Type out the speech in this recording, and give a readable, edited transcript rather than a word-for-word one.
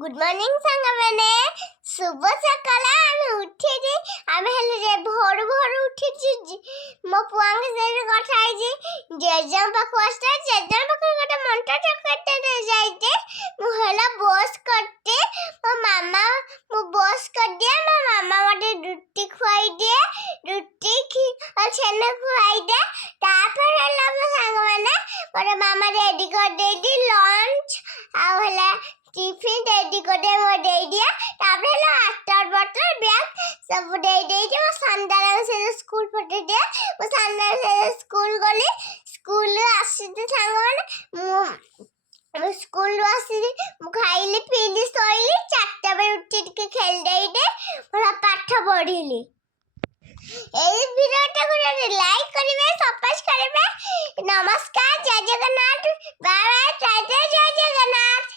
Good morning सांगा मैंने शुभ सकाळ आम्ही उठिची आम्ही हेले भोर भोर उठिची मो पुआंग से କଥା ହେଇଛି जेजम पाखु आस्ता जेजम पाखु गोटे मंटा चकटे जाइते मु हेला बस करते मो मामा मु बस कर दिया मो मामा मटे रुटी खुआई दे रुटी की और छेना खुआई दे तापर हेला मो सांग माने मोर मामा रेडी कर दे दी लंच आ हेला टिफिन रेडी कर दे मो दे दिया तापर हेला आटर बटर बैग सब दे दे के मो संदार से स्कूल पठे दे मो संदार से स्कूल गली स्कूल आसीते सांग माने मु स्कूल आसी मु खाइली पीली सोइली 4टा बजे उठी के खेल देई दे मोला पाठ पढिली এই ভিডিওটাকে লাইক করিবে সাবস্ক্রাইব করিবে নমস্কার জয় জগন্নাথ বাই বাই জয় জগন্নাথ।